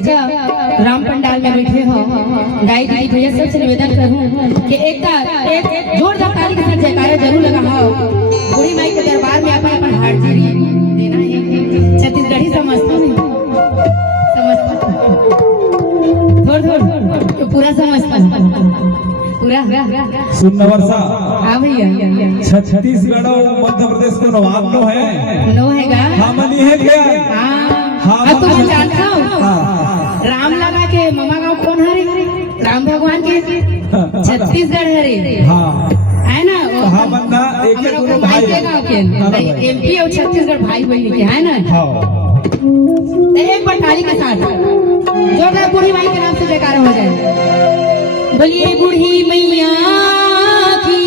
राम पंडाल में बैठे हो गाय गाय भैया सबसे निवेदन करूं कि एक जोरदार ताली के साथ जयकारा जरूर लगाओ। बूढ़ी माई के दरबार में अपन अपन हाजिरी देना है। छत्तीसगढ़ी समझता नहीं, समझता थोड़ा तो पूरा समझता पूरा सुनना वर्षा। हाँ भैया, छत्तीसगढ़ और मध्य प्रदेश को नवाब नो है, नो हैगा हाँ मनी है क्या? हाँ तुम जानता हो राम लगा के मामा गाँव कौन हरे? राम भगवान के छत्तीसगढ़ हरे, हाँ है ना? हाँ बनना एक दोनों भाई एमपी और छत्तीसगढ़ भाई बहन के, है ना? तो एक बार ताली के साथ जोरदार बूढ़ी माई के नाम से जयकारा हो जाए। बोलिए बूढ़ी मैया की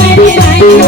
Hare Thank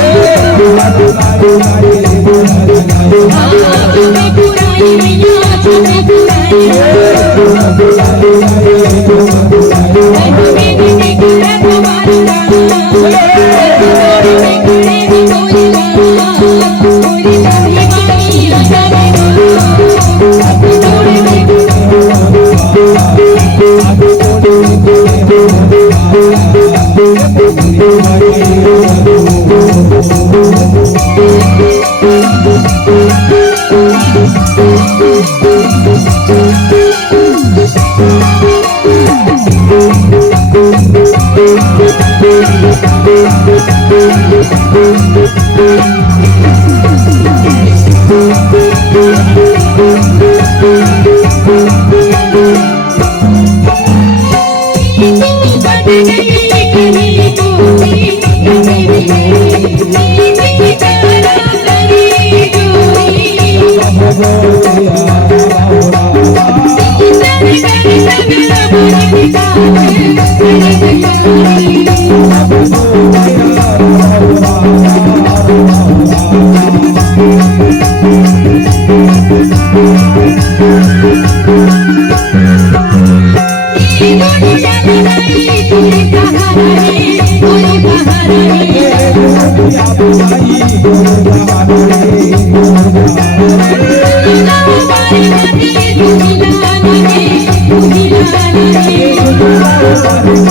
you.